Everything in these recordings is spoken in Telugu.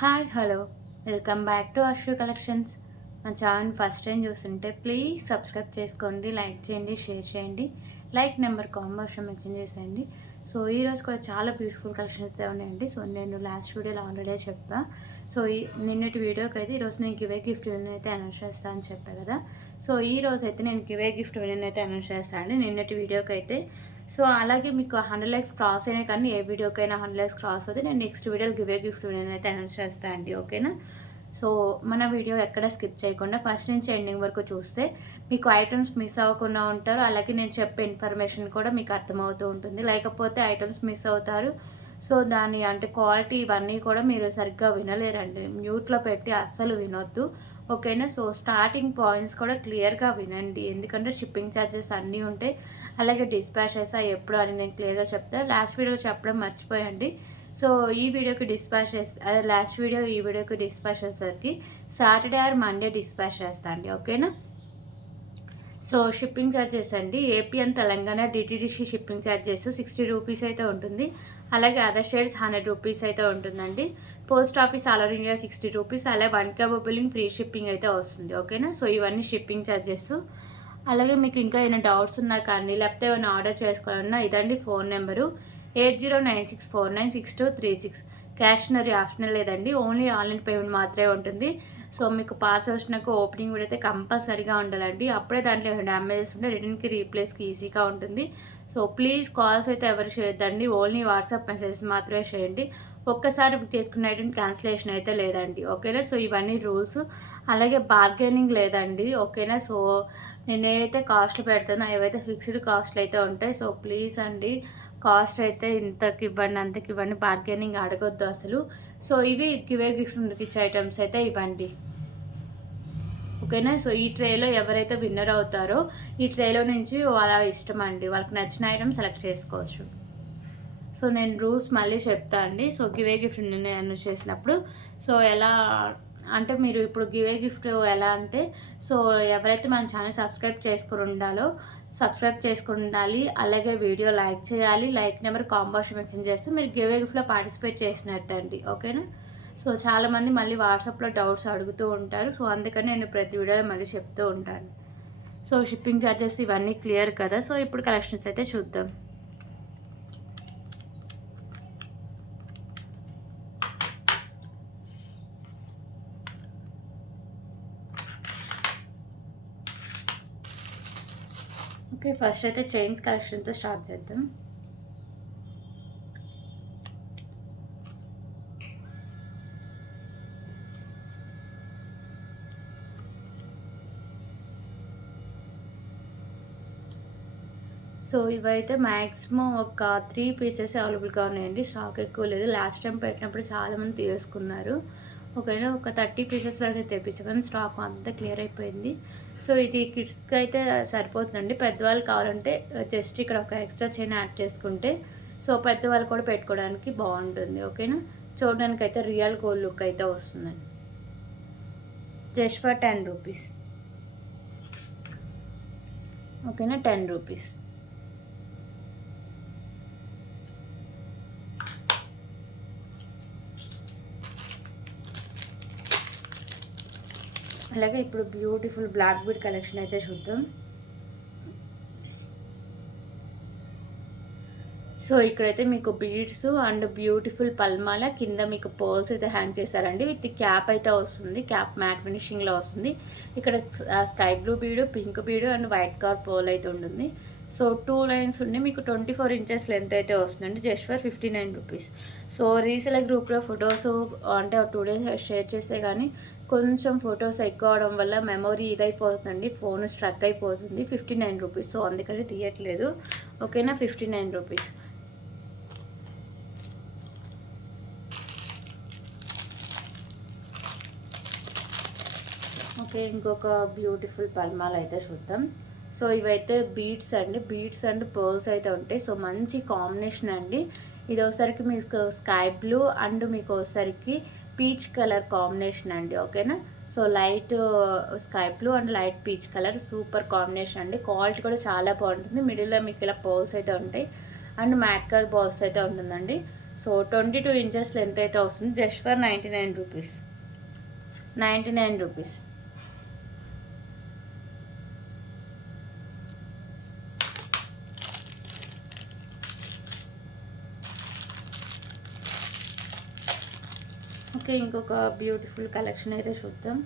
Hi hello welcome back to Ashru collections. నా ఛానల్ ఫస్ట్ టైం చూస్తుంటే ప్లీజ్ సబ్స్క్రైబ్ చేసుకోండి, లైక్ చేయండి, షేర్ చేయండి. లైక్ నెంబర్ కాంబోషన్ మెన్షన్ చేసేయండి. సో ఈరోజు కూడా చాలా బ్యూటిఫుల్ కలెక్షన్స్ ఉన్నాయండి. సో నేను లాస్ట్ వీడియోలో ఆల్రెడీ చెప్పా. సో నిన్నటి వీడియోకి అయితే ఈరోజు నేను గిఫ్ట్ విన్ అయితే అనౌన్స్ చేస్తాను అని చెప్పాను కదా. సో ఈరోజు అయితే నేను గిఫ్ట్ విన్ అయితే అనౌన్స్ చేస్తాను అండి నిన్నటి వీడియోకి అయితే. సో అలాగే మీకు 100 లైక్స్ క్రాస్ అయినా కానీ ఏ వీడియోకైనా 100 లైక్స్ క్రాస్ అవుతుంది నేను నెక్స్ట్ వీడియోలో గిఫ్ట్ నేనైతే అనౌన్స్ చేస్తాను అండి, ఓకేనా. సో మన వీడియో ఎక్కడ స్కిప్ చేయకుండా ఫస్ట్ నుంచి ఎండింగ్ వరకు చూస్తే మీకు ఐటమ్స్ మిస్ అవ్వకుండా ఉంటారు. అలాగే నేను చెప్పే ఇన్ఫర్మేషన్ కూడా మీకు అర్థమవుతూ ఉంటుంది. లేకపోతే ఐటమ్స్ మిస్ అవుతారు. సో దాని అంటే క్వాలిటీ ఇవన్నీ కూడా మీరు సరిగ్గా వినలేరండి. మ్యూట్లో పెట్టి అస్సలు వినొద్దు, ఓకేనా. సో స్టార్టింగ్ పాయింట్స్ కూడా క్లియర్గా వినండి, ఎందుకంటే షిప్పింగ్ ఛార్జెస్ అన్నీ ఉంటాయి. అలాగే డిస్పాచ్ చేసా ఎప్పుడు అని నేను క్లియర్గా చెప్తాను. లాస్ట్ వీడియోలో చెప్పడం మర్చిపోయండి. సో ఈ వీడియోకి డిస్పాచ్ చేస్తే అదే లాస్ట్ వీడియో ఈ వీడియోకి డిస్పాచ్ చేసేసరికి సాటర్డే ఆర్ మండే డిస్పాచ్ చేస్తా అండి, ఓకేనా. సో షిప్పింగ్ ఛార్జెస్ అండి, AP and Telangana DTDC shipping charges 60 rupees అయితే ఉంటుంది. అలాగే అదర్ స్టేట్స్ 100 రూపీస్ అయితే ఉంటుందండి. Post office all over India 60 rupees. అలాగే 1 KB బిల్లింగ్ ఫ్రీ షిప్పింగ్ అయితే వస్తుంది, ఓకేనా. సో ఇవన్నీ షిప్పింగ్ ఛార్జెస్. అలాగే మీకు ఇంకా ఏమైనా డౌట్స్ ఉన్నా కానీ లేకపోతే ఏమైనా ఆర్డర్ చేసుకోవాలన్నా ఇదండి phone number 8096496236. Cash on optional లేదండి, ఓన్లీ ఆన్లైన్ పేమెంట్ మాత్రమే ఉంటుంది. సో మీకు పార్సల్ వచ్చినాక ఓపెనింగ్ వీడియో అయితే కంపల్సరీగా ఉండాలండి. అప్పుడే దాంట్లో ఏమైనా డ్యామేజెస్ ఉంటే రిటర్న్కి రీప్లేస్కి ఈజీగా ఉంటుంది. సో ప్లీజ్ కాల్స్ అయితే ఎవరు చేయొద్దండి, ఓన్లీ వాట్సాప్ మెసేజెస్ మాత్రమే చేయండి. ఒక్కసారి బుక్ చేసుకున్న ఐటమ్ క్యాన్సిలేషన్ అయితే లేదండి, ఓకేనా. సో ఇవన్నీ రూల్స్. అలాగే బార్గెనింగ్ లేదండి, ఓకేనా. సో నేనైతే కాస్ట్ పెడతాను ఏవైతే ఫిక్స్డ్ కాస్ట్లు అయితే ఉంటాయి. సో ప్లీజ్ అండి, కాస్ట్ అయితే ఇంతకి ఇవ్వండి అంతకి ఇవ్వండి, బార్గెనింగ్ అడగొద్దు అసలు. సో ఇవి గిఫ్ట్ ఇచ్చే ఐటమ్స్ అయితే ఇవ్వండి, ఓకేనా. సో ఈ ట్రేలో ఎవరైతే విన్నర్ అవుతారో ఈ ట్రేలో నుంచి వాళ్ళ ఇష్టం అండి, వాళ్ళకి నచ్చిన ఐటమ్ సెలెక్ట్ చేసుకోవచ్చు. సో నేను రూల్స్ మళ్ళీ చెప్తా అండి. సో గిఫ్ట్ నేను అనౌన్స్ చేసినప్పుడు సో ఎలా అంటే మీరు ఇప్పుడు గిఫ్ట్ ఎలా అంటే సో ఎవరైతే మన ఛానల్ సబ్స్క్రైబ్ చేసుకుని ఉండాలి. అలాగే వీడియో లైక్ చేయాలి, లైక్ నెంబర్ కాంబోషన్ మెన్షన్ చేస్తే మీరు గిఫ్ట్లో పార్టిసిపేట్ చేసినట్టు అండి, ఓకేనా. సో చాలామంది మళ్ళీ వాట్సాప్లో డౌట్స్ అడుగుతూ ఉంటారు. సో అందుకని నేను ప్రతి వీడియోలో మళ్ళీ చెప్తూ ఉంటాను. సో షిప్పింగ్ ఛార్జెస్ ఇవన్నీ క్లియర్ కదా. సో ఇప్పుడు కలెక్షన్స్ అయితే చూద్దాం. ఓకే, ఫస్ట్ అయితే చైన్స్ కలెక్షన్తో స్టార్ట్ చేద్దాం. సో ఇవైతే మ్యాక్సిమం ఒక 3 పీసెస్ అవైలబుల్గా ఉన్నాయండి, స్టాక్ ఎక్కువ లేదు. లాస్ట్ టైం పెట్టినప్పుడు చాలామంది తీసుకున్నారు, ఓకేనా. ఒక 30 పీసెస్ వరకు తెప్పించాం కానీ స్టాక్ అంతా క్లియర్ అయిపోయింది. సో ఇది కిడ్స్కి అయితే సరిపోతుందండి. పెద్దవాళ్ళు కావాలంటే జస్ట్ ఇక్కడ ఒక ఎక్స్ట్రా చైన్ యాడ్ చేసుకుంటే సో పెద్దవాళ్ళు కూడా పెట్టుకోవడానికి బాగుంటుంది, ఓకేనా. చూడడానికి అయితే రియల్ గోల్డ్ లుక్ అయితే వస్తుందండి. జస్ట్ ఫర్ 10 రూపీస్, ఓకేనా. 10 రూపీస్. అలాగే ఇప్పుడు బ్యూటిఫుల్ బ్లాక్ బీడ్ కలెక్షన్ అయితే చూద్దాం. సో ఇక్కడైతే మీకు బీడ్స్ అండ్ బ్యూటిఫుల్ పల్మాల కింద మీకు పర్ల్స్ అయితే హ్యాంగ్ చేశారండి. విత్ క్యాప్ అయితే వస్తుంది, క్యాప్ మ్యాట్ ఫినిషింగ్లో వస్తుంది. ఇక్కడ స్కై బ్లూ బీడు, పింక్ బీడు అండ్ వైట్ కలర్ పర్ల్ అయితే ఉంటుంది. సో 2 లైన్స్ ఉండి మీకు 24 ఇంచెస్ లెంత్ అయితే వస్తుందండి, just for 59 rupees. So reseller గ్రూప్లో ఫొటోస్ అంటే 2 డేస్ షేర్ చేస్తే కానీ కొంచెం ఫొటోస్ ఎక్కువ అవడం వల్ల మెమొరీ ఇదైపోతుందండి, ఫోన్ స్ట్రక్ అయిపోతుంది. 59 రూపీస్, సో అందుకని తీయట్లేదు, ఓకేనా. 59 రూపీస్. ఓకే, ఇంకొక బ్యూటిఫుల్ పల్మాలు అయితే చూద్దాం. సో ఇవైతే బీడ్స్ అండ్ పర్ల్స్ అయితే ఉంటాయి. సో మంచి కాంబినేషన్ అండి. ఇది ఒకసారికి మీకు స్కై బ్లూ అండ్ మీకు ఒకసారికి పీచ్ కలర్ కాంబినేషన్ అండి, ఓకేనా. So light sky blue and light peach colour super combination అండి. క్వాలిటీ కూడా చాలా బాగుంటుంది. మిడిల్లో మీకు ఇలా పర్ల్స్ అయితే ఉంటాయి అండ్ మ్యాట్ కలర్ బాల్స్ అయితే ఉంటుందండి. సో 22 ఇంచెస్ లెంత్ అయితే వస్తుంది just for 99 rupees. 99 rupees. Okay, ఇంకొక బ్యూటిఫుల్ కలెక్షన్ అయితే చూద్దాం.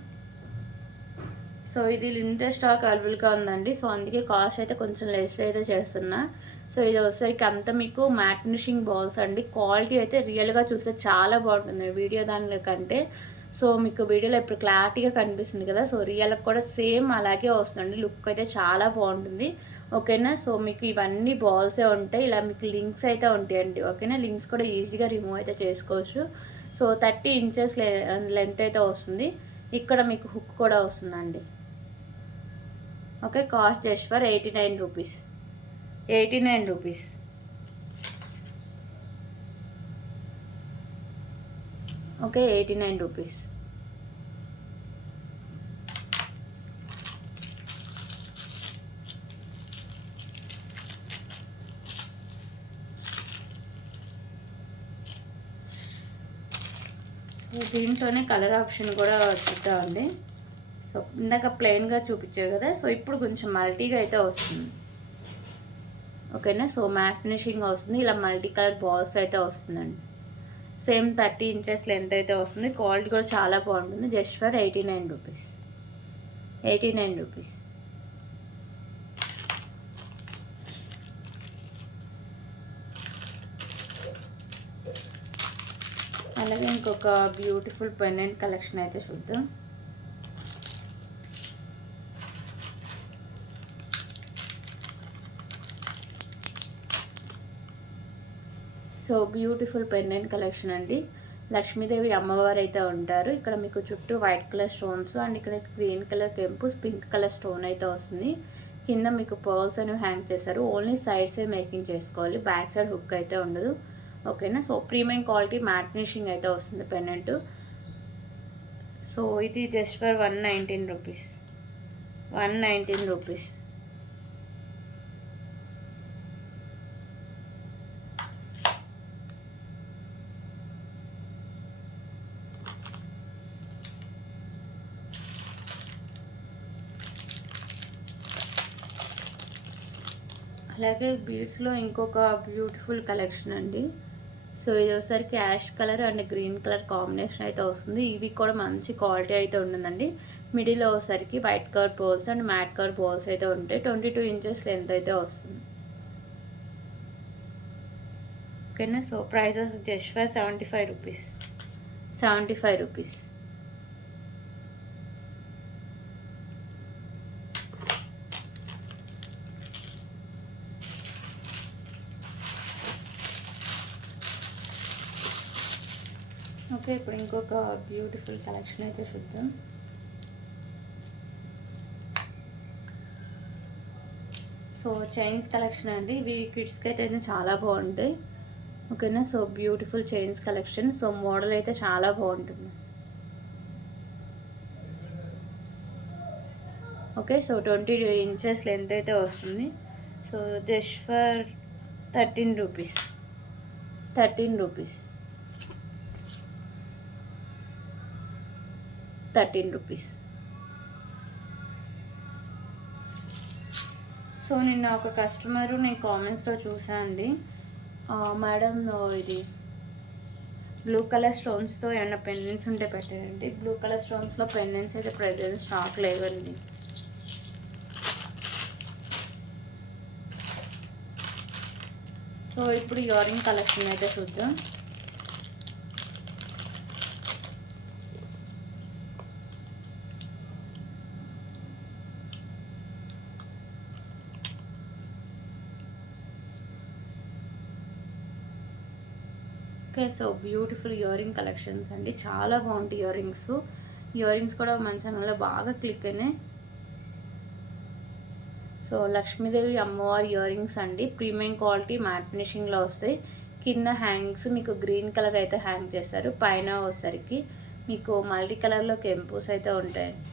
సో ఇది లిమిటెడ్ స్టాక్ అవైలబుల్గా ఉందండి. సో అందుకే కాస్ట్ అయితే కొంచెం లెస్ అయితే చేస్తున్నా. సో ఇది వచ్చేసరికి అంతా మీకు మ్యాట్ ఫినిషింగ్ బాల్స్ అండి. క్వాలిటీ అయితే రియల్గా చూస్తే చాలా బాగుంటుంది వీడియో దానిలో కంటే. సో మీకు వీడియోలో ఇప్పుడు క్లారిటీగా కనిపిస్తుంది కదా, సో రియల్కి కూడా సేమ్ అలాగే వస్తుందండి. లుక్ అయితే చాలా బాగుంటుంది. ఓకేనా, సో మీకు ఇవన్నీ బాల్సే ఉంటాయి. ఇలా మీకు లింక్స్ అయితే ఉంటాయండి. ఓకేనా, లింక్స్ కూడా ఈజీగా రిమూవ్ అయితే చేసుకోవచ్చు. సో 30 ఇంచెస్ లెంత్ అయితే వస్తుంది. ఇక్కడ మీకు హుక్ కూడా వస్తుందండి. Okay, cost just for 89 rupees. 89 rupees. Okay, 89 rupees. దీంట్లోనే కలర్ ఆప్షన్ కూడా చూద్దామండి. సో ఇందాక ప్లెయిన్గా చూపించారు కదా, సో ఇప్పుడు కొంచెం మల్టీగా అయితే వస్తుంది. ఓకేనా, సో మ్యాట్ ఫినిషింగ్ వస్తుంది. ఇలా మల్టీ కలర్ బాల్స్ అయితే వస్తుందండి. సేమ్ 30 ఇంచెస్ లెంత్ అయితే వస్తుంది. క్వాలిటీ కూడా చాలా బాగుంటుంది. Just for 89 rupees. 89 రూపీస్. అలాగే ఇంకొక బ్యూటిఫుల్ పెండెంట్ కలెక్షన్ అయితే చూద్దాం. సో బ్యూటిఫుల్ పెండెంట్ కలెక్షన్ అండి. లక్ష్మీదేవి అమ్మవారు అయితే ఉంటారు. ఇక్కడ మీకు చుట్టూ వైట్ కలర్ స్టోన్స్ అండ్ ఇక్కడ గ్రీన్ కలర్ కెంపు పింక్ కలర్ స్టోన్ అయితే వస్తుంది. కింద మీకు పర్ల్స్ అనేవి హ్యాంగ్ చేశారు. ఓన్లీ సైడ్సే మేకింగ్ చేసుకోవాలి, బ్యాక్ సైడ్ హుక్ అయితే ఉండదు. ఓకేనా, so premium quality matte finishing అయితే వస్తుంది పెండెంట్. సో ఇది జస్ట్ ఫర్ 119 రూపీస్. 119 రూపీస్. అలాగే బీడ్స్లో ఇంకొక బ్యూటిఫుల్ కలెక్షన్ అండి. సో ఇది ఒకసారికి ash colour and green colour combination అయితే వస్తుంది. ఇవి కూడా మంచి క్వాలిటీ అయితే ఉంటుందండి. మిడిల్లో ఒకసారికి white colour balls and matte colour balls అయితే ఉంటాయి. 22 ఇంచెస్ లెంత్ అయితే వస్తుంది. ఓకేనా, so price just for 75 rupees. 75 rupees. Okay, ఇప్పుడు ఇంకొక బ్యూటిఫుల్ కలెక్షన్ అయితే చూద్దాం. సో చైన్స్ కలెక్షన్ అండి. ఇవి కిడ్స్కి అయితే చాలా బాగుంటాయి. ఓకేనా, so beautiful chains collection. So model అయితే చాలా బాగుంటుంది. ఓకే, సో 22 ఇంచెస్ లెంత్ అయితే వస్తుంది. So just for 13 rupees. 13 rupees. 13 rupees. So నిన్న ఒక కస్టమరు నేను కామెంట్స్లో చూసాను అండి, మేడం ఇది బ్లూ కలర్ స్టోన్స్తో ఏమైనా పెండెంట్స్ ఉంటే పెట్టారండి. బ్లూ కలర్ స్టోన్స్లో పెండెంట్స్ అయితే ప్రెజెంట్ స్టాక్ లేవండి. సో ఇప్పుడు ఇయర్ రింగ్ కలెక్షన్ అయితే చూద్దాం. Okay, so beautiful ear ring collections అండి. చాలా బాగుంటాయి ఇయర్ రింగ్స్. ఇయర్ రింగ్స్ కూడా మన ఛానల్లో బాగా క్లిక్ అయినాయి. సో లక్ష్మీదేవి అమ్మవారి ఇయర్ రింగ్స్ అండి. ప్రీమియం క్వాలిటీ మ్యాట్ ఫినిషింగ్లో వస్తాయి. కింద హ్యాంగ్స్ మీకు గ్రీన్ కలర్ అయితే హ్యాంగ్ చేస్తారు. పైన వచ్చేసరికి మీకు మల్టీ కలర్లో కెంపూస్ అయితే ఉంటాయండి.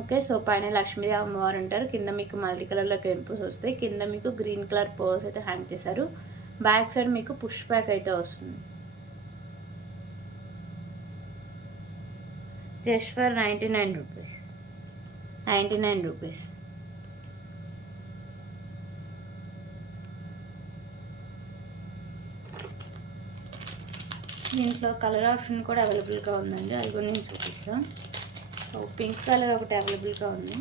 ఓకే. సో పైన లక్ష్మీదేవి అమ్మవారు ఉంటారు. కింద మీకు మల్టీ కలర్‌లో కెంపుస్ వస్తాయి. కింద మీకు గ్రీన్ కలర్ పర్ల్స్ అయితే హ్యాంగ్ చేశారు. బ్యాక్ సైడ్ మీకు పుష్ బ్యాక్ అయితే వస్తుంది. Just for 99 rupees. 99 రూపీస్. దీంట్లో కలర్ ఆప్షన్ కూడా అవైలబుల్గా ఉందండి. అది కూడా నేను చూపిస్తాను. సో పింక్ కలర్ ఒకటి అవైలబుల్గా ఉంది.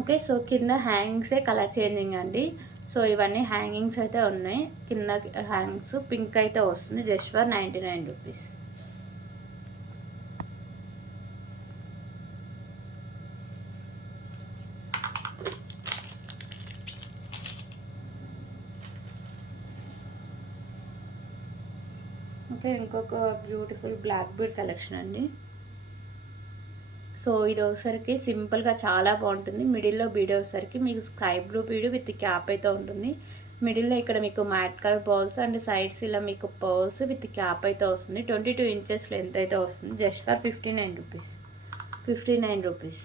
ఓకే. సో కింద హ్యాంగింగ్సే కలర్ చేంజింగ్ అండి. సో ఇవన్నీ హ్యాంగింగ్స్ అయితే ఉన్నాయి. కింద హ్యాంగింగ్స్ పింక్ అయితే వస్తుంది. Just for 99 rupees. ఓకే. ఇంకొక బ్యూటిఫుల్ బ్లాక్ బీడ్ కలెక్షన్ అండి. సో ఇది వచ్చేసరికి సింపుల్గా చాలా బాగుంటుంది. మిడిల్లో బీడ్ వచ్చేసరికి మీకు sky blue bead with cap అయితే ఉంటుంది. మిడిల్లో ఇక్కడ మీకు mat colour balls and sides ఇలా మీకు పర్ల్స్ విత్ క్యాప్ అయితే వస్తుంది. 22 ఇంచెస్ లెంత్ అయితే వస్తుంది. Just for 59 rupees. 59 rupees.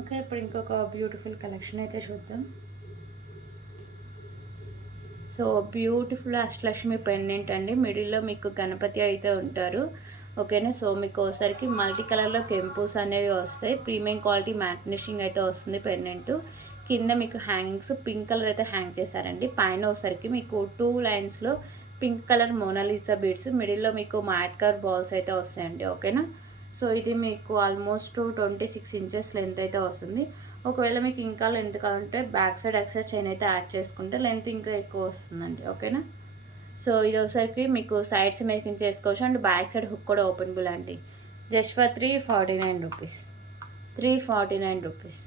Okay. ఇప్పుడు ఇంకొక బ్యూటిఫుల్ కలెక్షన్ అయితే చూద్దాం. సో బ్యూటిఫుల్ అష్టలక్ష్మి పెండెంట్ అండి. మిడిల్లో మీకు గణపతి అయితే ఉంటారు. ఓకేనా. సో మీకు ఒకసారికి మల్టీ కలర్లో కెంపుస్ అనేవి వస్తాయి. ప్రీమియం క్వాలిటీ మ్యాట్ ఫినిషింగ్ అయితే వస్తుంది పెండెంట్. కింద మీకు హ్యాంగింగ్స్ పింక్ కలర్ అయితే హ్యాంగ్ చేశారండి. పైన ఒకసారికి మీకు 2 లైన్స్లో పింక్ కలర్ మోనాలిసా బీడ్స్, మిడిల్లో మీకు మ్యాట్ కలర్ బాల్స్ అయితే వస్తాయండి. ఓకేనా. సో ఇది మీకు ఆల్మోస్ట్ 26 ఇంచెస్ లెంత్ అయితే వస్తుంది. ఒకవేళ మీకు ఇంకా లెంత్ కావాలంటే బ్యాక్ సైడ్ ఎక్స్ట్రా చైన్ అయితే యాడ్ చేసుకుంటే లెంత్ ఇంకా ఎక్కువ వస్తుందండి. ఓకేనా. సో ఇది ఒకసారికి మీకు సైడ్స్ మేకింగ్ చేసుకోవచ్చు అండ్ బ్యాక్ సైడ్ హుక్ కూడా ఓపెనబుల్ అండి. Just for 349 rupees. 349 rupees.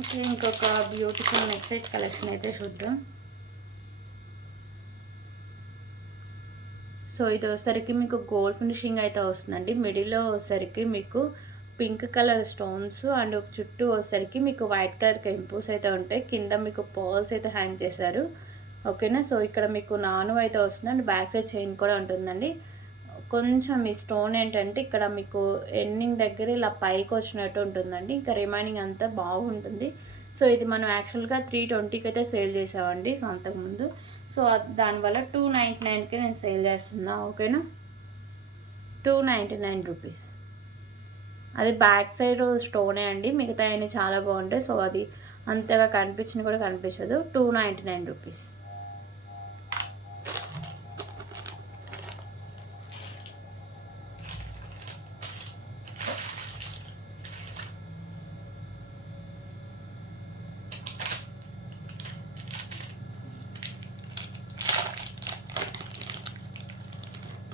Okay. ఇంకొక బ్యూటిఫుల్ నెక్ సెట్ కలెక్షన్ అయితే చూద్దాం. సో ఇది వచ్చేసరికి మీకు గోల్డ్ ఫినిషింగ్ అయితే వస్తుందండి. మిడిల్లో వచ్చేసరికి మీకు పింక్ కలర్ స్టోన్స్ అండ్ చుట్టూ వచ్చేసరికి మీకు వైట్ కలర్ కెంపుస్ అయితే ఉంటాయి. కింద మీకు పర్ల్స్ అయితే హ్యాంగ్ చేశారు. ఓకేనా. సో ఇక్కడ మీకు నాను అయితే వస్తుంది అండ్ బ్యాక్ సైడ్ చైన్ కూడా ఉంటుందండి. కొంచెం ఈ స్టోన్ ఏంటంటే ఇక్కడ మీకు ఎండింగ్ దగ్గర ఇలా పైకి వచ్చినట్టు ఉంటుందండి. ఇంకా రిమైనింగ్ అంతా బాగుంటుంది. సో ఇది మనం యాక్చువల్గా 320కి అయితే సేల్ చేసామండి సో అంతకుముందు. సో దానివల్ల 299కి నేను సేల్ చేస్తున్నా. ఓకేనా. 299 రూపీస్. అది బ్యాక్ సైడ్ స్టోనే అండి. మిగతా అన్నీ చాలా బాగుంటాయి. సో అది అంతగా కనిపించింది కూడా కనిపించదు. 299 రూపీస్.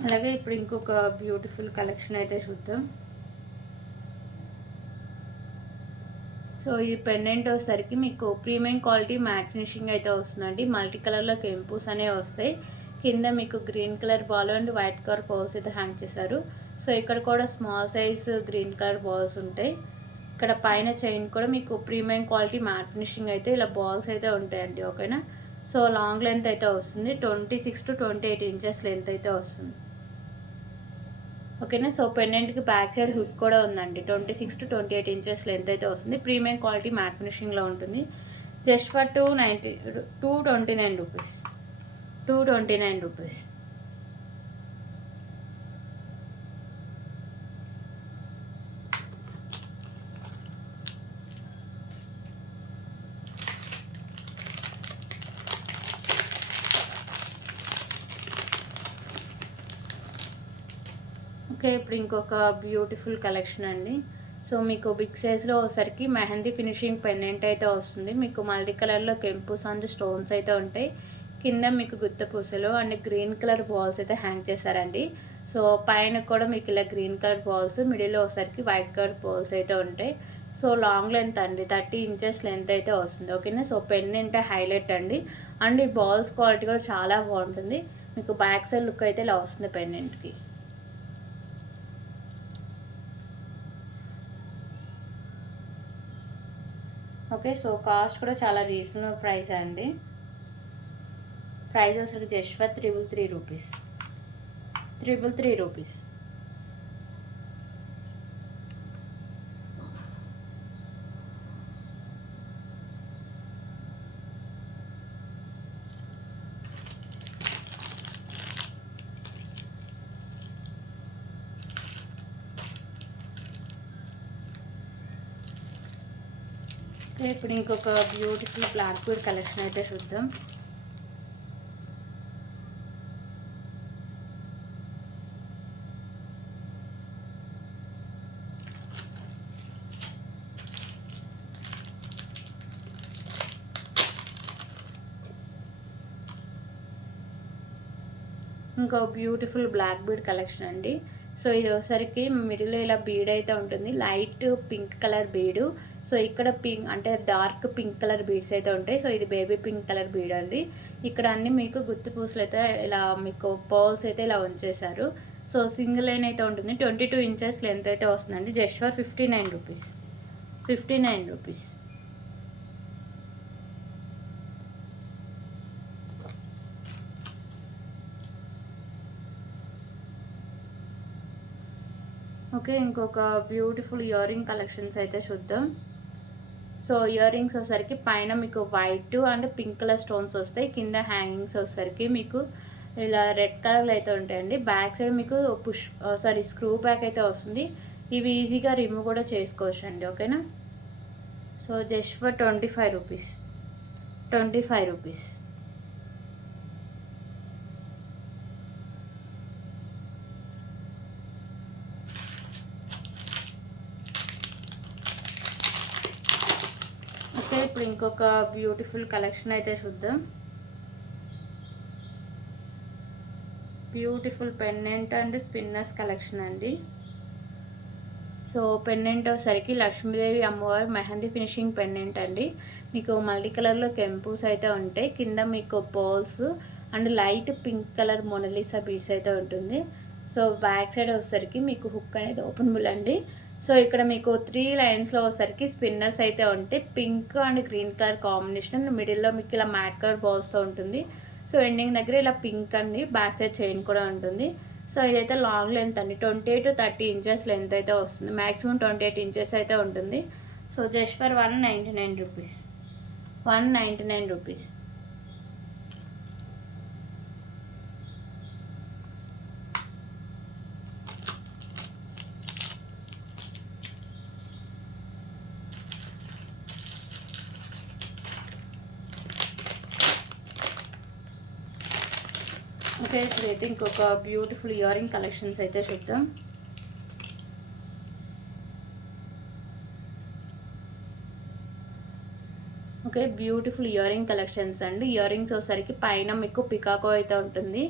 అలాగే ఇప్పుడు ఇంకొక బ్యూటిఫుల్ కలెక్షన్ అయితే చూద్దాం. సో ఈ పెండెంట్ వచ్చేసరికి మీకు ప్రీమియం క్వాలిటీ మ్యాట్ ఫినిషింగ్ అయితే వస్తుందండి. మల్టీ కలర్లో కెంపుస్ అనేవి వస్తాయి. కింద మీకు green colour ball and white colour balls అయితే హ్యాంగ్ చేశారు. సో ఇక్కడ కూడా small size green colour balls ఉంటాయి. ఇక్కడ పైన చైన్ కూడా మీకు ప్రీమియం క్వాలిటీ మ్యాట్ ఫినిషింగ్ అయితే ఇలా బాల్స్ అయితే ఉంటాయండి. ఓకేనా. సో లాంగ్ లెంత్ అయితే వస్తుంది. 26 to 28 ఇంచెస్ లెంత్ అయితే వస్తుంది. ఓకేనా. సో పెండెంట్కి బ్యాక్ సైడ్ హుక్ కూడా ఉందండి. 26 to 28 ఇంచెస్ లెంత్ అయితే వస్తుంది. ప్రీమియం క్వాలిటీ మ్యాట్ ఫినిషింగ్లో ఉంటుంది. Just for 229 rupees. 229 rupees. Okay, ఇప్పుడు ఇంకొక బ్యూటిఫుల్ కలెక్షన్ అండి. సో మీకు బిగ్ సైజ్లో వచ్చేసరికి మెహందీ ఫినిషింగ్ పెండెంట్ అయితే వస్తుంది. మీకు మల్టీ కలర్లో కెంపుస్ అండ్ స్టోన్స్ అయితే ఉంటాయి. కింద మీకు గుత్త పూసలు అండ్ గ్రీన్ కలర్ బాల్స్ అయితే హ్యాంగ్ చేశారండి. సో పైన కూడా మీకు ఇలా గ్రీన్ కలర్ బాల్స్, మిడిల్లో వచ్చేసరికి వైట్ కలర్ బాల్స్ అయితే ఉంటాయి. సో లాంగ్ లెంత్ అండి, 30 ఇంచెస్ లెంత్ అయితే వస్తుంది. ఓకేనా. సో పెండెంట్ హైలైట్ అండి. అండ్ ఈ బాల్స్ క్వాలిటీ కూడా చాలా బాగుంటుంది. మీకు బ్యాక్ సైడ్ లుక్ అయితే ఇలా వస్తుంది పెండెంట్కి. ఓకే, సో కాస్ట్ కూడా చాలా రీజనబుల్ ప్రైస్ అండి. ప్రైస్ వచ్చేసరికి జస్ట్ ఫర్ 333 రూపీస్. 333 రూపీస్. ఇప్పుడు ఇంకొక బ్యూటిఫుల్ బ్లాక్ బీడ్ కలెక్షన్ అయితే చూద్దాం. ఇంకో బ్యూటిఫుల్ బ్లాక్ బీడ్ కలెక్షన్ అండి. సో ఇది ఒకసారికి మిడిల్లో ఇలా బీడ్ అయితే ఉంటుంది, లైట్ పింక్ కలర్ బీడు. సో ఇక్కడ పింక్ అంటే డార్క్ పింక్ కలర్ బీడ్స్ అయితే ఉంటాయి. సో ఇది బేబీ పింక్ కలర్ బీడ్ అండి. ఇక్కడ అన్ని మీకు గుత్తి పూసలు అయితే ఇలా మీకు పర్ల్స్ అయితే ఇలా ఉంచేశారు. సో సింగిల్ లైన్ అయితే ఉంటుంది. 22 ఇంచెస్ లెంత్ అయితే వస్తుందండి. Just for 59 rupees. 59 rupees. Okay, ఇంకొక బ్యూటిఫుల్ ఇయర్ రింగ్ కలెక్షన్స్ అయితే చూద్దాం. సో ఇయర్ రింగ్స్ వచ్చేసరికి పైన మీకు white and pink colour stones వస్తాయి. కింద హ్యాంగింగ్స్ వచ్చేసరికి మీకు ఇలా రెడ్ కలర్లో అయితే ఉంటాయండి. బ్యాక్ సైడ్ మీకు స్క్రూ బ్యాక్ అయితే వస్తుంది. ఇవి ఈజీగా రిమూవ్ కూడా చేసుకోవచ్చు అండి. ఓకేనా. So just for 25 rupees. 25 rupees. Okay, ఇప్పుడు ఇంకొక బ్యూటిఫుల్ కలెక్షన్ అయితే చూద్దాం. Beautiful pendant and spinners collection అండి. సో పెండెంట్ వచ్చేసరికి లక్ష్మీదేవి అమ్మవారి మెహందీ ఫినిషింగ్ పెండెంట్ అండి. మీకు మల్టీ కలర్లో కెంపుస్ అయితే ఉంటాయి. కింద మీకు pearls and light pink colour Mona Lisa beads అయితే ఉంటుంది. సో బ్యాక్ సైడ్ వచ్చేసరికి మీకు హుక్ అనేది ఓపెనబుల్ అండి. సో ఇక్కడ మీకు 3 లైన్స్లో వచ్చేసరికి స్పిన్నర్స్ అయితే ఉంటాయి. Pink and green colour combination. మిడిల్లో మీకు ఇలా మ్యాట్ కలర్ బాల్స్తో ఉంటుంది. సో ఎండింగ్ దగ్గర ఇలా పింక్ అండి. బ్యాక్ సైడ్ చైన్ కూడా ఉంటుంది. సో ఇదైతే లాంగ్ లెంత్ అండి. 28 to 30 ఇంచెస్ లెంత్ అయితే వస్తుంది. మ్యాక్సిమం 28 ఇంచెస్ అయితే ఉంటుంది. So just for 199 rupees. 199 rupees. Okay, ఇప్పుడైతే ఇంకొక బ్యూటిఫుల్ ఇయర్ రింగ్ కలెక్షన్స్ అయితే చూద్దాం. Okay, beautiful ear ring collections అండి. ఇయర్ రింగ్స్ వచ్చేసరికి పైన మీకు పికాకో అయితే ఉంటుంది.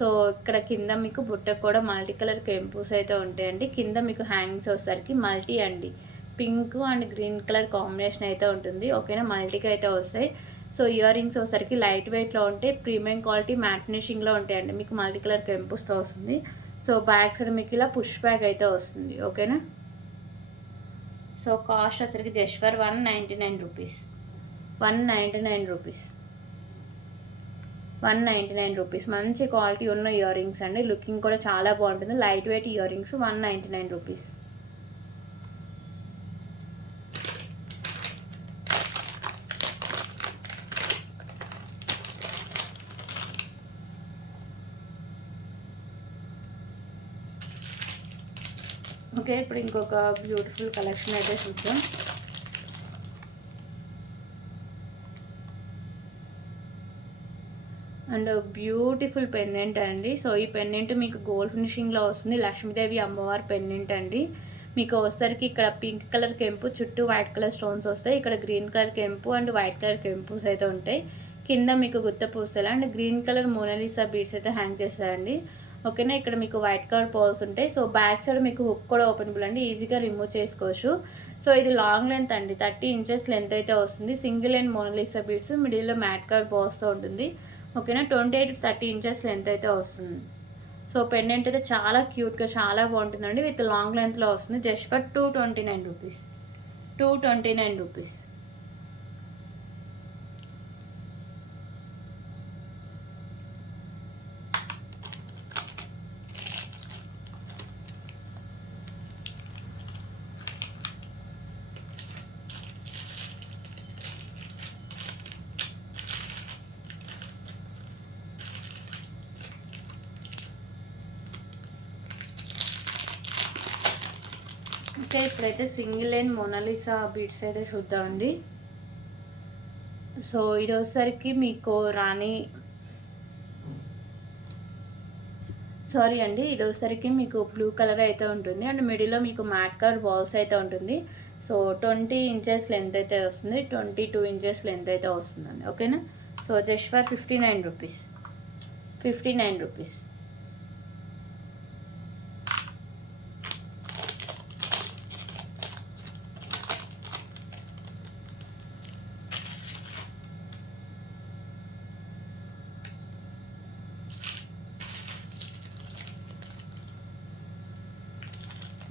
సో ఇక్కడ కింద మీకు బుట్టకు కూడా మల్టీ కలర్ కెంపుస్ అయితే ఉంటాయండి. కింద మీకు హ్యాంగింగ్స్ వచ్చేసరికి మల్టీ అండి. Pink and green colour combination అయితే ఉంటుంది. ఓకేనా. మల్టీకి అయితే వస్తాయి. సో ఇయర్ రింగ్స్ వచ్చేసరికి లైట్ వెయిట్లో ఉంటాయి. ప్రీమియం క్వాలిటీ మ్యాట్ ఫినిషింగ్లో ఉంటాయండి. మీకు మల్టీ కలర్ కెంపుస్తో వస్తుంది. సో బ్యాక్ సైడ్ మీకు ఇలా పుష్ బ్యాక్ అయితే వస్తుంది. ఓకేనా. సో కాస్ట్ వచ్చేసరికి just for 199 rupees. 199 rupees. 199 rupees. మంచి క్వాలిటీ ఉన్న ఇయర్ రింగ్స్ అండి. లుకింగ్ కూడా చాలా బాగుంటుంది. Light weight ear rings 199 rupees. Okay, ఇప్పుడు ఇంకొక బ్యూటిఫుల్ కలెక్షన్ అయితే చూద్దాం. అండ్ బ్యూటిఫుల్ పెండెంట్ అండి. సో ఈ పెండెంట్ మీకు గోల్డ్ ఫినిషింగ్లో వస్తుంది. లక్ష్మీదేవి అమ్మవారి పెండెంట్ అండి. మీకు వచ్చేసరికి ఇక్కడ పింక్ కలర్ కెంపు, చుట్టూ వైట్ కలర్ స్టోన్స్ వస్తాయి. ఇక్కడ గ్రీన్ కలర్ కెంపు అండ్ వైట్ కలర్ కెంపుస్ అయితే ఉంటాయి. కింద మీకు గుత్త పూసలు and green colour Monalisa beads అయితే హ్యాంగ్ చేస్తారండి. ఓకేనా. ఇక్కడ మీకు వైట్ కలర్ పర్ల్స్ ఉంటాయి. సో బ్యాక్ సైడ్ మీకు హుక్ కూడా ఓపెనబుల్ అండి, ఈజీగా రిమూవ్ చేసుకోవచ్చు. సో ఇది లాంగ్ లెంత్ అండి, 30 ఇంచెస్ లెంత్ అయితే వస్తుంది. సింగిల్ అండ్ మోనాలిసా బీడ్స్, మిడిల్లో మ్యాట్ కలర్ బాల్స్తో ఉంటుంది. ఓకేనా. 28 to 30 ఇంచెస్ లెంత్ అయితే వస్తుంది. సో పెండెంట్ అయితే చాలా క్యూట్గా చాలా బాగుంటుందండి. విత్ లాంగ్ లెంత్లో వస్తుంది. Just for 229 rupees. 229 rupees. Okay, ఇప్పుడైతే సింగిల్ లైన్ మోనాలిసా బీడ్స్ అయితే చూద్దామండి. సో ఇది వచ్చేసరికి మీకు రాణి ఇది వచ్చేసరికి మీకు బ్లూ కలర్ అయితే ఉంటుంది అండ్ మిడిల్లో మీకు మ్యాట్ కలర్ బాల్స్ అయితే ఉంటుంది. సో 20 ఇంచెస్ లెంత్ అయితే వస్తుంది, 22 ఇంచెస్ లెంత్ అయితే వస్తుందండి. ఓకేనా. So just for 59 rupees. 59 rupees.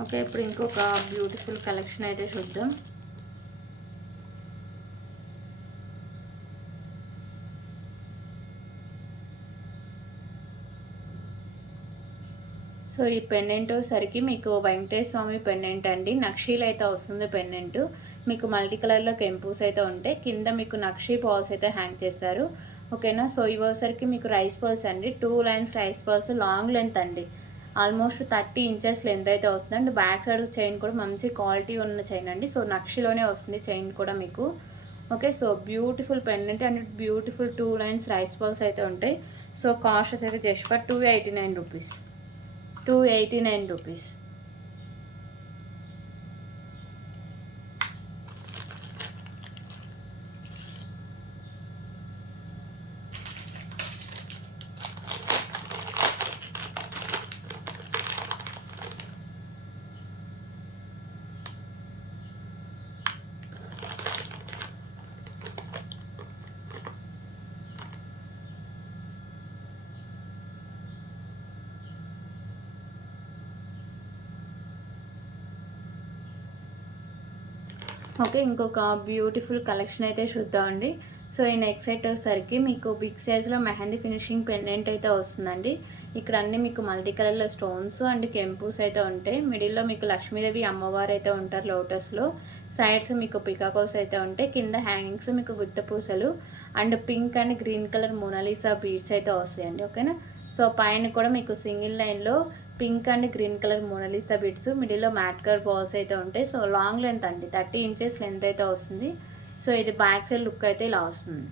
Okay, ఇప్పుడు ఇంకొక బ్యూటిఫుల్ కలెక్షన్ అయితే చూద్దాం. సో ఈ పెండెంట్ సరికి మీకు వెంకటేశ్వర స్వామి పెండెంట్ అండి. నక్షీలు అయితే వస్తుంది పెండెంట్. మీకు మల్టీ కలర్లో కెంపూస్ అయితే ఉంటాయి. కింద మీకు నక్షీ బాల్స్ అయితే హ్యాంగ్ చేస్తారు. ఓకేనా. సో ఇవసరికి మీకు రైస్ పర్ల్స్ అండి. 2 lines rice pearls, long length అండి. ఆల్మోస్ట్ 30 ఇంచెస్ లెంత్ అయితే వస్తుంది అండ్ బ్యాక్ సైడ్ చైన్ కూడా మంచి క్వాలిటీ ఉన్న చైన్ అండి. సో నక్షిలోనే వస్తుంది చైన్ కూడా మీకు. Okay, so beautiful pendant and beautiful 2 lines rice balls అయితే ఉంటాయి. సో కాస్ట్ అయితే just for 289 rupees. 289 rupees. Okay, ఇంకొక బ్యూటిఫుల్ కలెక్షన్ అయితే చూద్దామండి. సో ఈ నెక్ సెట్ వచ్చేసరికి మీకు బిగ్ సైజ్లో మెహందీ ఫినిషింగ్ పెండెంట్ అయితే వస్తుందండి. ఇక్కడ అన్ని మీకు మల్టీ కలర్లో స్టోన్స్ అండ్ కెంపూస్ అయితే ఉంటాయి. మిడిల్లో మీకు లక్ష్మీదేవి అమ్మవారు అయితే ఉంటారు లోటస్లో. సైడ్స్ మీకు పికాకోస్ అయితే ఉంటాయి. కింద హ్యాంగింగ్స్ మీకు గుత్త పూసలు and pink and green colour Monalisa beads అయితే వస్తాయండి. ఓకేనా. సో పైన కూడా మీకు సింగిల్ లైన్లో pink and green colour Monalisa bits, మిడిల్లో మ్యాట్ కలర్ బాల్స్ అయితే ఉంటాయి. సో లాంగ్ లెంత్ అండి, 30 ఇంచెస్ లెంత్ అయితే వస్తుంది. సో ఇది బ్యాక్ సైడ్ లుక్ అయితే ఇలా వస్తుంది.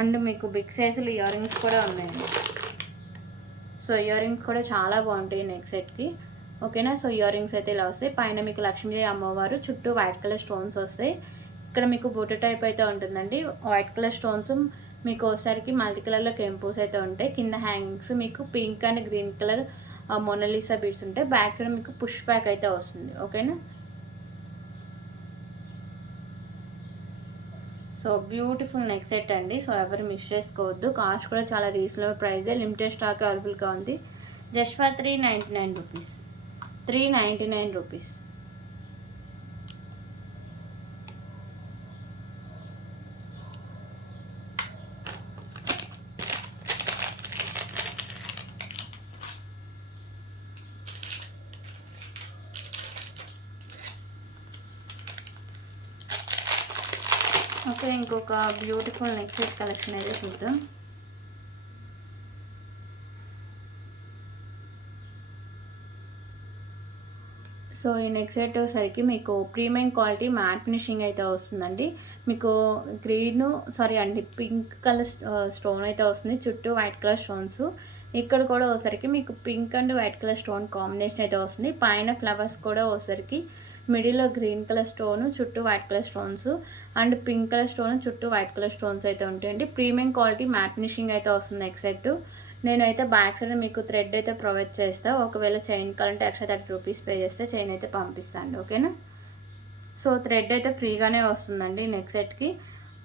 అండ్ మీకు బిగ్ సైజులు ఇయర్ రింగ్స్ కూడా ఉన్నాయండి. సో ఇయర్ రింగ్స్ కూడా చాలా బాగుంటాయి నెక్ సెట్కి. ఓకేనా. సో ఇయర్ రింగ్స్ అయితే ఇలా వస్తాయి. పైన మీకు లక్ష్మీదేవి అమ్మవారు, చుట్టూ వైట్ కలర్ స్టోన్స్ వస్తాయి. ఇక్కడ మీకు బొట్టు టైప్ అయితే ఉంటుందండి. వైట్ కలర్ స్టోన్స్ మీకు ఒకసారికి మల్టీ కలర్లో కెంపూస్ అయితే ఉంటాయి. కింద హ్యాంగింగ్స్ మీకు pink and green colour Monalisa beads ఉంటాయి. బ్యాక్ సైడ్ మీకు పుష్ బ్యాక్ అయితే వస్తుంది. ఓకేనా. సో బ్యూటిఫుల్ నెక్ సెట్ అండి. సో ఎవరు మిస్ చేసుకోవద్దు. కాస్ట్ కూడా చాలా రీజనబుల్ ప్రైజే. లిమిటెడ్ స్టాక్ అవైలబుల్గా ఉంది. Just for 399 rupees. 399 rupees. Okay, ఇంకొక బ్యూటిఫుల్ నెక్ సెట్ కలెక్షన్ అయితే చూద్దాం. సో ఈ నెక్ సెట్ సరికి మీకు ప్రీమియం క్వాలిటీ మ్యాట్ ఫినిషింగ్ అయితే వస్తుందండి. మీకు పింక్ కలర్ స్టోన్ అయితే వస్తుంది, చుట్టూ వైట్ కలర్ స్టోన్స్. ఇక్కడ కూడా ఒకసారికి మీకు pink and white colour stone combination అయితే వస్తుంది. పైన ఫ్లవర్స్ కూడా ఒకసారికి మిడిల్లో గ్రీన్ కలర్ స్టోను, చుట్టూ white colour stones and pink colour stone, చుట్టూ వైట్ కలర్ స్టోన్స్ అయితే ఉంటాయండి. ప్రీమియం క్వాలిటీ మ్యాట్ ఫినిషింగ్ అయితే వస్తుంది నెక్ సెట్. నేనైతే బ్యాక్ సైడ్ మీకు థ్రెడ్ అయితే ప్రొవైడ్ చేస్తాను. ఒకవేళ చైన్ కావాలంటే ఎక్స్ట్రా 30 రూపీస్ పే చేస్తే చైన్ అయితే పంపిస్తాను, ఓకేనా. సో థ్రెడ్ అయితే ఫ్రీగానే వస్తుందండి నెక్ సెట్కి.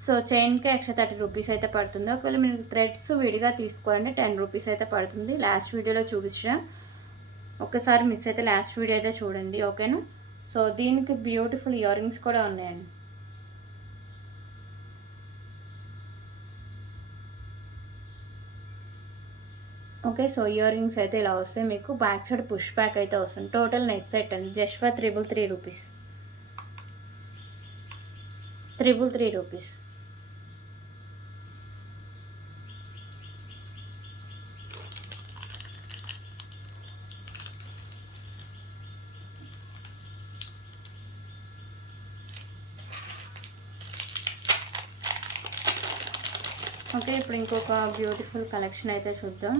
సో చైన్కి ఎక్స్ట్రా 30 రూపీస్ అయితే పడుతుంది. ఒకవేళ మీరు థ్రెడ్స్ విడిగా తీసుకోవాలంటే 10 రూపీస్ అయితే పడుతుంది. లాస్ట్ వీడియోలో చూపించిన, ఒకసారి మిస్ అయితే లాస్ట్ వీడియో అయితే చూడండి, ఓకేనా. సో దీనికి బ్యూటిఫుల్ ఇయర్ రింగ్స్ కూడా ఉన్నాయండి. ఓకే, సో ఇయర్ రింగ్స్ అయితే ఇలా వస్తాయి. మీకు బ్యాక్ సైడ్ పుష్ బ్యాక్ అయితే వస్తుంది. టోటల్ నెక్ సెట్ అండి just for 333 rupees. 333 rupees. Okay, ఇప్పుడు ఇంకొక బ్యూటిఫుల్ కలెక్షన్ అయితే చూద్దాం.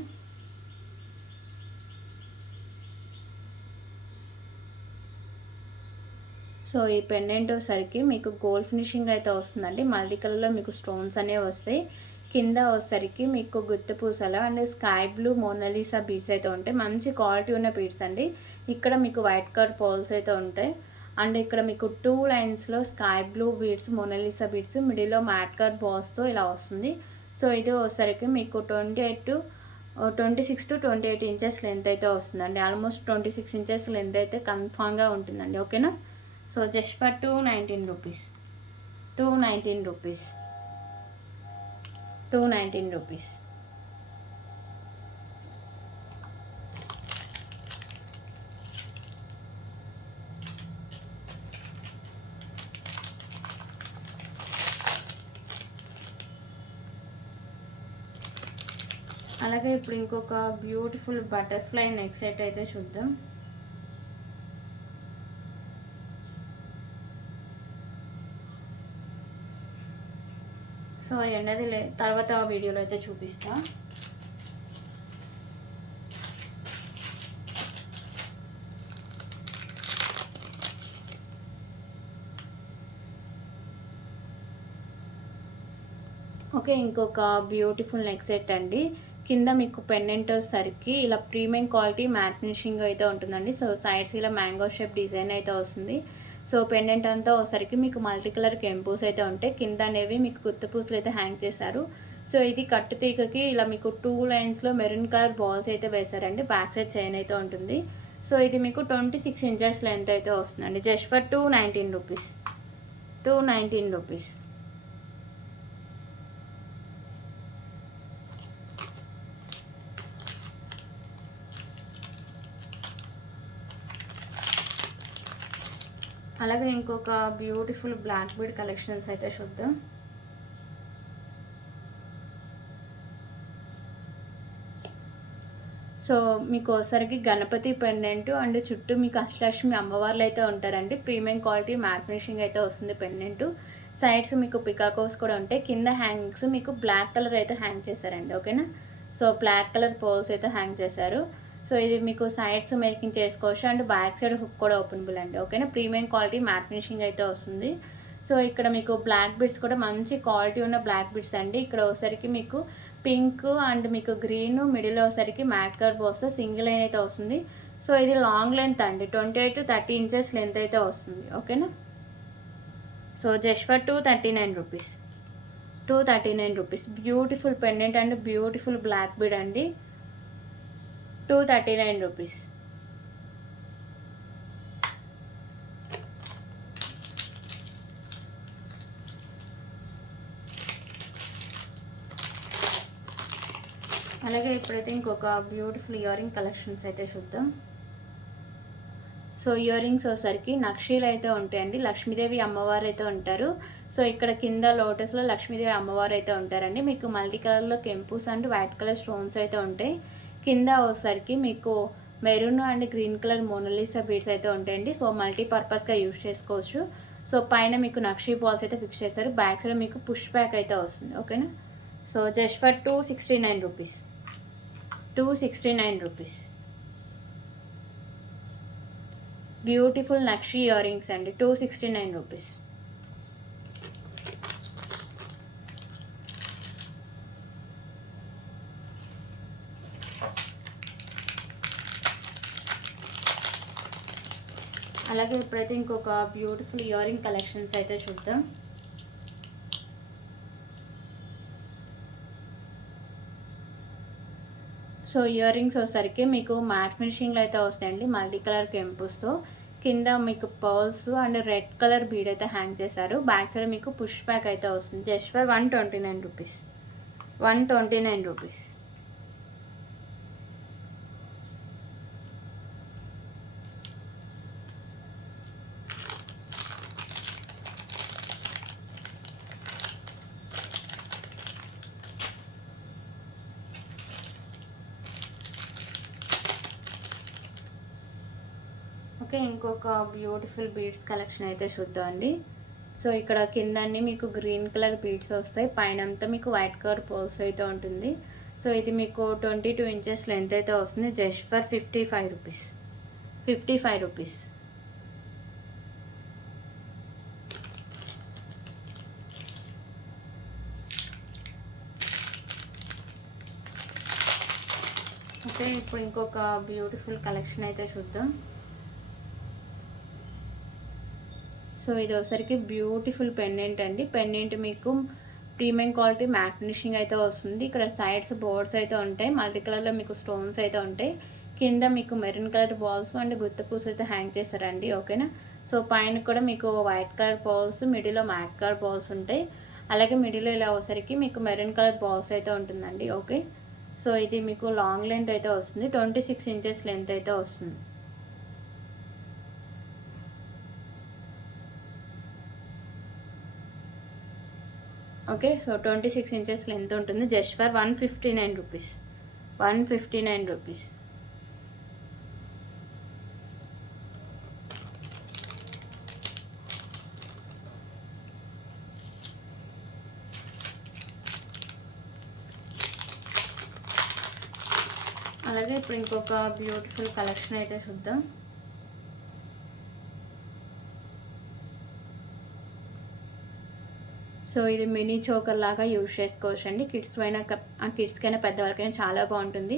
సో ఈ పెండెంట్ సరికి మీకు గోల్డ్ ఫినిషింగ్ అయితే వస్తుందండి. మల్టీ కలర్లో మీకు స్టోన్స్ అనేవి వస్తాయి. కింద వచ్చేసరికి మీకు గుత్తి పూసల and sky blue Monalisa beads అయితే ఉంటాయి. మంచి క్వాలిటీ ఉన్న బీడ్స్ అండి. ఇక్కడ మీకు వైట్ కలర్ పోల్స్ అయితే ఉంటాయి. అండ్ ఇక్కడ మీకు 2 లైన్స్లో sky blue beads, Mona Lisa beads, మిడిల్లో మ్యాట్ కలర్ బాల్స్తో ఇలా వస్తుంది. సో ఇది వచ్చేసరికి మీకు 26 to 28 ఇంచెస్ లెంత్ అయితే వస్తుందండి. ఆల్మోస్ట్ 26 ఇంచెస్ లెంత్ అయితే కన్ఫామ్గా ఉంటుందండి, ఓకేనా. So just for 219 rupees. 219 rupees. 219 rupees. అలాగే ఇప్పుడు ఇంకొక బ్యూటిఫుల్ బటర్ఫ్లై నెక్ సెట్ అయితే చూద్దాం. సో ఎండది తర్వాత వీడియోలో అయితే చూపిస్తా. ఓకే, ఇంకొక బ్యూటిఫుల్ నెక్ సెట్ అండి. కింద మీకు పెండెంట్ సరికి ఇలా ప్రీమియం క్వాలిటీ మ్యాట్ ఫినిషింగ్ అయితే ఉంటుందండి. సో సైడ్స్ ఇలా మ్యాంగో షేప్ డిజైన్ అయితే వస్తుంది. సో పెండెంట్ అంతా ఒకసారికి మీకు మల్టీ కలర్ కెంపూస్ అయితే ఉంటాయి. కింద అనేవి మీకు గుత్తి పూసలు అయితే హ్యాంగ్ చేశారు. సో ఇది కట్టు తీగకి ఇలా మీకు 2 లైన్స్లో మెరూన్ కలర్ బాల్స్ అయితే వేశారండి. బ్యాక్ సైడ్ చైన్ అయితే ఉంటుంది. సో ఇది మీకు 26 ఇంచెస్ లెంత్ అయితే వస్తుందండి. Just for 219 rupees. 219 రూపీస్. అలాగే ఇంకొక బ్యూటిఫుల్ బ్లాక్ బీడ్ కలెక్షన్స్ అయితే చూద్దాం. సో మీకు ఒకసారికి గణపతి పెండెంట్ అండ్ చుట్టూ మీకు అష్టలక్ష్మి అమ్మవార్లు అయితే ఉంటారండి. ప్రీమియం క్వాలిటీ మ్యాట్ ఫినిషింగ్ అయితే వస్తుంది పెండెంట్. సైడ్స్ మీకు పికాకోస్ కూడా ఉంటాయి. కింద హ్యాంగింగ్స్ మీకు బ్లాక్ కలర్ అయితే హ్యాంగ్ చేశారండి, ఓకేనా. సో బ్లాక్ కలర్ పోల్స్ అయితే హ్యాంగ్ చేశారు. సో ఇది మీకు సైడ్స్ మేకింగ్ చేసుకోవచ్చు అండ్ బ్యాక్ సైడ్ హుక్ కూడా ఓపెనబుల్ అండి, ఓకేనా. ప్రీమియం క్వాలిటీ మ్యాట్ ఫినిషింగ్ అయితే వస్తుంది. సో ఇక్కడ మీకు బ్లాక్ బిడ్స్ కూడా మంచి క్వాలిటీ ఉన్న బ్లాక్ బిడ్స్ అండి. ఇక్కడ ఒకసారికి మీకు పింక్ అండ్ మీకు గ్రీన్, మిడిల్ ఒకసారికి మ్యాట్ కలర్ పోస్తే సింగిల్ లైన్ అయితే వస్తుంది. సో ఇది లాంగ్ లెంత్ అండి, 28 to 30 ఇంచెస్ లెంత్ అయితే వస్తుంది, ఓకేనా. So just for 239 rupees. 239 rupees. Beautiful pendant and beautiful black bead అండి. 239 రూపీస్. అలాగే ఇప్పుడైతే ఇంకొక బ్యూటిఫుల్ ఇయర్ రింగ్ కలెక్షన్స్ అయితే చూద్దాం. సో ఇయర్ రింగ్స్ వచ్చేసరికి నక్షీలు అయితే ఉంటాయండి. లక్ష్మీదేవి అమ్మవారు అయితే ఉంటారు. సో ఇక్కడ కింద లోటస్లో లక్ష్మీదేవి అమ్మవారు అయితే ఉంటారండి. మీకు మల్టీ కలర్లో కెంపూస్ అండ్ వైట్ కలర్ స్టోన్స్ అయితే ఉంటాయి. కింద వచ్చేసరికి మీకు maroon and green colour Monalisa beads అయితే ఉంటాయండి. సో మల్టీపర్పస్గా యూజ్ చేసుకోవచ్చు. సో పైన మీకు నక్షీ బాల్స్ అయితే ఫిక్స్ చేస్తారు. బ్యాక్ సైడ్ మీకు పుష్ బ్యాక్ అయితే వస్తుంది. ఓకేనా. So just for 269 rupees. 269 rupees. Beautiful నక్షీ ఇయర్ రింగ్స్ అండి. 269 రూపీస్. అలాగే ఇప్పుడైతే ఇంకొక బ్యూటిఫుల్ ఇయర్ రింగ్ కలెక్షన్స్ అయితే చూద్దాం. సో ఇయర్ రింగ్స్ వచ్చేసరికి మీకు మ్యాట్ ఫినిషింగ్లో అయితే వస్తాయండి. మల్టీ కలర్ కెంపుస్తో కింద మీకు pearls and red colour bead అయితే హ్యాంగ్ చేశారు. బ్యాక్ సైడ్ మీకు పుష్ బ్యాక్ అయితే వస్తుంది. Just for 129 rupees. 129 rupees. Okay, ఇంకొక బ్యూటిఫుల్ బీడ్స్ కలెక్షన్ అయితే చూద్దాం అండి. సో ఇక్కడ కింద అన్ని మీకు గ్రీన్ కలర్ బీడ్స్ వస్తాయి. పైన అంతా మీకు వైట్ కలర్ పోల్స్ అయితే ఉంటుంది. సో ఇది మీకు 22 ఇంచెస్ లెంత్ అయితే వస్తుంది. Just for 55 rupees. 55 rupees. Okay, ఇప్పుడు ఇంకొక బ్యూటిఫుల్ కలెక్షన్ అయితే చూద్దాం. సో ఇది ఒకసారికి బ్యూటిఫుల్ పెండెంట్ అండి. పెండెంట్ మీకు ప్రీమియం క్వాలిటీ మ్యాట్ ఫినిషింగ్ అయితే వస్తుంది. ఇక్కడ సైడ్స్ బోర్డ్స్ అయితే ఉంటాయి. మల్టీ కలర్లో మీకు స్టోన్స్ అయితే ఉంటాయి. కింద మీకు మెరూన్ కలర్ బాల్స్ అండ్ గుత్తపూస అయితే హ్యాంగ్ చేశారండి. ఓకేనా. సో పైన కూడా మీకు వైట్ కలర్ బాల్స్, మిడిల్లో మ్యాట్ కలర్ బాల్స్ ఉంటాయి. అలాగే మిడిల్లో ఇలా వచ్చేసరికి మీకు మెరూన్ కలర్ బాల్స్ అయితే ఉంటుందండి. ఓకే. సో ఇది మీకు లాంగ్ లెంత్ అయితే వస్తుంది. 26 ఇంచెస్ లెంత్ అయితే వస్తుంది. ఓకే, సో 26 ఇంచెస్ లెంత్ ఉంటుంది. Just for 159 rupees. 159 రూపీస్. అలాగే ఇప్పుడు ఇంకొక బ్యూటిఫుల్ కలెక్షన్ అయితే చూద్దాం. సో ఇది మినీ చోకర్ లాగా యూజ్ చేసుకోవచ్చు అండి. కిడ్స్కైనా పెద్దవాళ్ళకైనా చాలా బాగుంటుంది.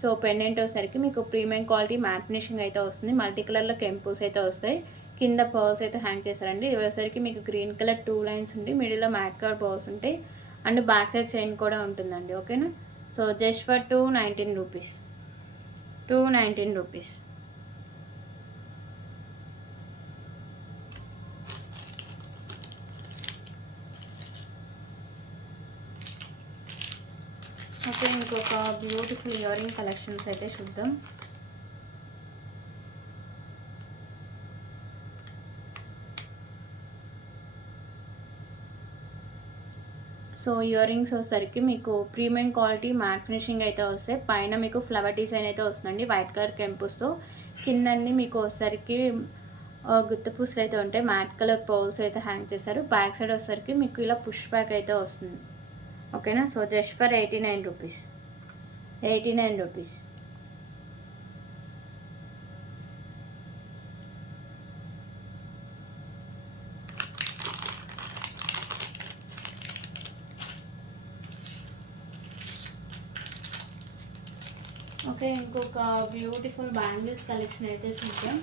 సో పెండెంట్ వచ్చేసరికి మీకు ప్రీమియం క్వాలిటీ మ్యాట్ ఫినిషింగ్ అయితే వస్తుంది. మల్టీ కలర్లో కెంపుస్ అయితే వస్తాయి. కింద పర్ల్స్ అయితే హ్యాంగ్ చేశారండి. ఇది వచ్చేసరికి మీకు గ్రీన్ కలర్ 2 లైన్స్ ఉండి మిడిల్లో మ్యాట్ కలర్ బాల్స్ ఉంటాయి. అండ్ బ్యాక్ సైడ్ చైన్ కూడా ఉంటుందండి. ఓకేనా. So just for 219 rupees. 219 rupees. Okay, ఇంకొక బ్యూటిఫుల్ ఇయర్ రింగ్ కలెక్షన్స్ అయితే చూద్దాం. సో ఇయర్ రింగ్స్ వచ్చేసరికి మీకు ప్రీమియం క్వాలిటీ మ్యాట్ ఫినిషింగ్ అయితే వస్తాయి. పైన మీకు ఫ్లవర్ డిజైన్ అయితే వస్తుందండి వైట్ కలర్ కెంపుస్తో. కిందన్నీ మీకు వచ్చేసరికి గుత్తపూసలు అయితే ఉంటాయి. మ్యాట్ కలర్ పర్ల్స్ అయితే హ్యాంగ్ చేశారు. బ్యాక్ సైడ్ వచ్చేసరికి మీకు ఇలా పుష్ బ్యాక్ అయితే వస్తుంది. ఓకేనా. So just for 89 rupees. 89 rupees. Okay, ఇంకొక బ్యూటిఫుల్ బ్యాంగిల్స్ కలెక్షన్ అయితే చూద్దాం.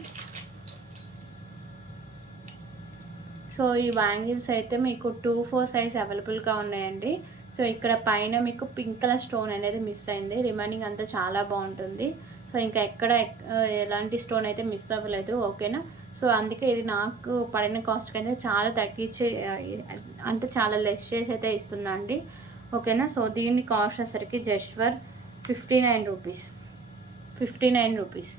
సో ఈ బ్యాంగిల్స్ అయితే మీకు 2-4 సైజ్ అవైలబుల్గా ఉన్నాయండి. సో ఇక్కడ పైన మీకు పింక్ కలర్ స్టోన్ అనేది మిస్ అయింది. రిమైనింగ్ అంతా చాలా బాగుంటుంది. సో ఇంకా ఎక్కడ ఎలాంటి స్టోన్ అయితే మిస్ అవ్వలేదు. ఓకేనా. సో అందుకే ఇది నాకు పడిన కాస్ట్కి అయితే చాలా తగ్గించి అంటే చాలా లెస్ చేసి అయితే ఇస్తున్నా అండి. ఓకేనా. సో దీన్ని కాస్ట్ వచ్చేసరికి జస్ట్ ఫర్ 59 రూపీస్. 59 రూపీస్.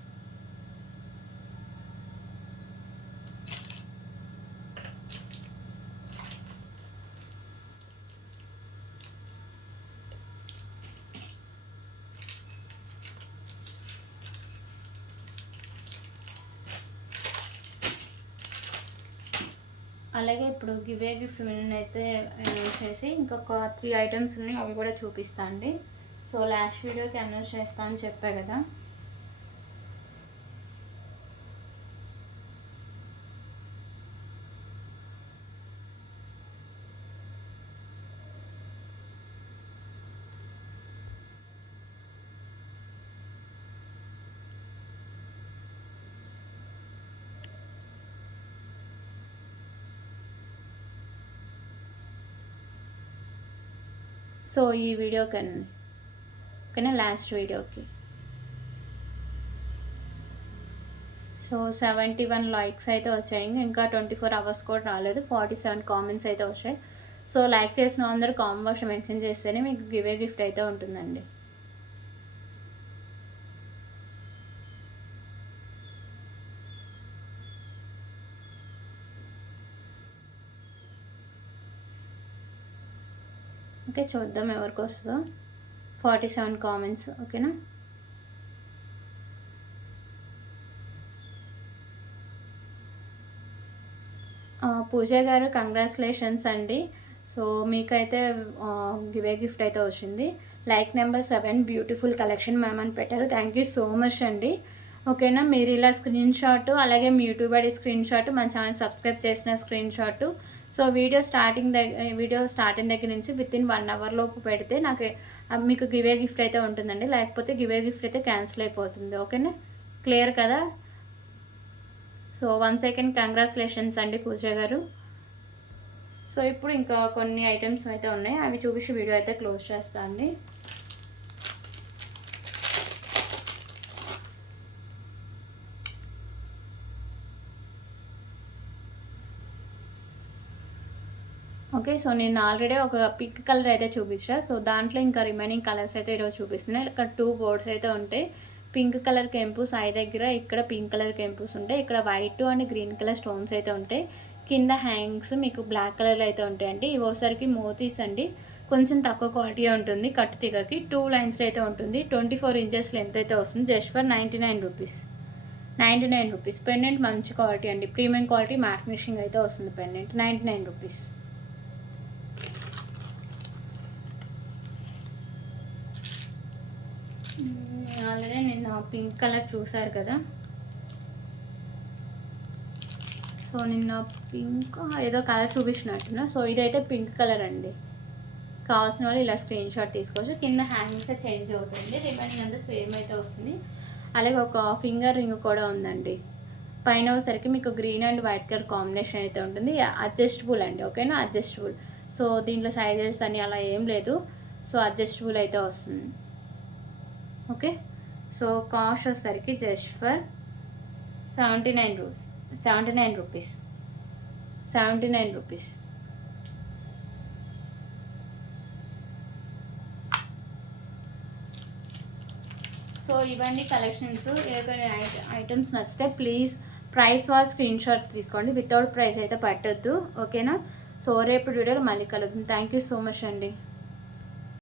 అలాగే ఇప్పుడు గివే గిఫ్ట్ విన్ అయితే అనౌన్స్ చేసి ఇంకొక 3 ఐటమ్స్ ఉన్నాయి, అవి కూడా చూపిస్తాను అండి. సో లాస్ట్ వీడియోకి అనౌన్స్ చేస్తా అని చెప్పా కదా. సో ఈ వీడియోకి ఓకేనా, లాస్ట్ వీడియోకి సో 71 లైక్స్ అయితే వచ్చాయి. ఇంకా 24 అవర్స్ కూడా రాలేదు. 47 కామెంట్స్ అయితే వచ్చాయి. సో లైక్ చేసిన అందరూ కామెంట్ బాక్స్లో మెన్షన్ చేస్తేనే మీకు గివే గిఫ్ట్ అయితే ఉంటుందండి. ఓకే, చూద్దాం ఎవరికి వస్తుందో. 47 కామెంట్స్, ఓకేనా. పూజ గారు కంగ్రాచులేషన్స్ అండి. సో మీకైతే గివే గిఫ్ట్ అయితే వచ్చింది. Like number 7 beautiful collection ma'am అని పెట్టారు. థ్యాంక్ యూ సో మచ్ అండి. ఓకేనా, మీరు ఇలా స్క్రీన్ షాట్, అలాగే మీ యూట్యూబ్ ఐడి స్క్రీన్ షాట్, మన ఛానల్ సబ్స్క్రైబ్ చేసిన screen shot. So video starting దగ్గర నుంచి వితిన్ 1 అవర్ లోపు పెడితే నాకు మీకు గివే గిఫ్ట్ అయితే ఉంటుందండి. లేకపోతే గివే గిఫ్ట్ అయితే క్యాన్సిల్ అయిపోతుంది. ఓకేనా, క్లియర్ కదా. సో 1 సెకండ్ కంగ్రాచులేషన్స్ అండి పూజ గారు. సో ఇప్పుడు ఇంకా కొన్ని ఐటమ్స్ అయితే ఉన్నాయి, అవి చూపించి వీడియో అయితే క్లోజ్ చేస్తా అండి. ఓకే, సో నేను ఆల్రెడీ ఒక పింక్ కలర్ అయితే చూపించా. సో దాంట్లో ఇంకా రిమైనింగ్ కలర్స్ అయితే ఈరోజు చూపిస్తున్నాయి. ఇక్కడ 2 బోర్డ్స్ అయితే ఉంటాయి. పింక్ కలర్ కెంపుస్ ఐ దగ్గర, ఇక్కడ పింక్ కలర్ కెంపుస్ ఉంటాయి. ఇక్కడ white and green colour stones అయితే ఉంటాయి. కింద హ్యాంగ్స్ మీకు బ్లాక్ కలర్లో అయితే ఉంటాయండి. ఇవి ఒకసారికి మోతీస్ అండి, కొంచెం తక్కువ క్వాలిటీ ఉంటుంది. కట్టు తీగకి 2 లైన్స్ అయితే ఉంటుంది. 24 ఇంచెస్ లెంత్ అయితే వస్తుంది. Just for 99 rupees. 99 rupees. Pendant మంచి క్వాలిటీ అండి, ప్రీమియం క్వాలిటీ మ్యాట్ ఫినిషింగ్ అయితే వస్తుంది. Pendant 99 rupees. ఆల్రెడీ నేను పింక్ కలర్ చూసారు కదా. సో నిన్న పింక్ ఏదో కలర్ చూపించినట్టున్నా. సో ఇదైతే పింక్ కలర్ అండి. కావాల్సిన వాళ్ళు ఇలా స్క్రీన్ షాట్ తీసుకోవచ్చు. కింద హ్యాంగింగ్స్ చేంజ్ అవుతుంది, రిమైనింగ్ అంతా సేమ్ అయితే వస్తుంది. అలాగే ఒక ఫింగర్ రింగ్ కూడా ఉందండి. పైన వచ్చేసరికి మీకు green and white colour combination అయితే ఉంటుంది. అడ్జస్టబుల్ అండి, ఓకేనా, అడ్జస్టబుల్. సో దీంట్లో సైజెస్ అని అలా ఏం లేదు. సో అడ్జస్టబుల్ అయితే వస్తుంది. ఓకే, సో కాస్ట్ వచ్చేసరికి just for 79 rupees. 79 rupees. 79 rupees. So ఇవన్నీ కలెక్షన్స్. ఏదైనా ఐటమ్స్ నచ్చితే please price war screen shot తీసుకోండి. వితౌట్ ప్రైస్ అయితే పట్టొద్దు, ఓకేనా. సో రేపు వీడియోలో మళ్ళీ కలుద్దాం. థ్యాంక్ యూ సో మచ్ అండి.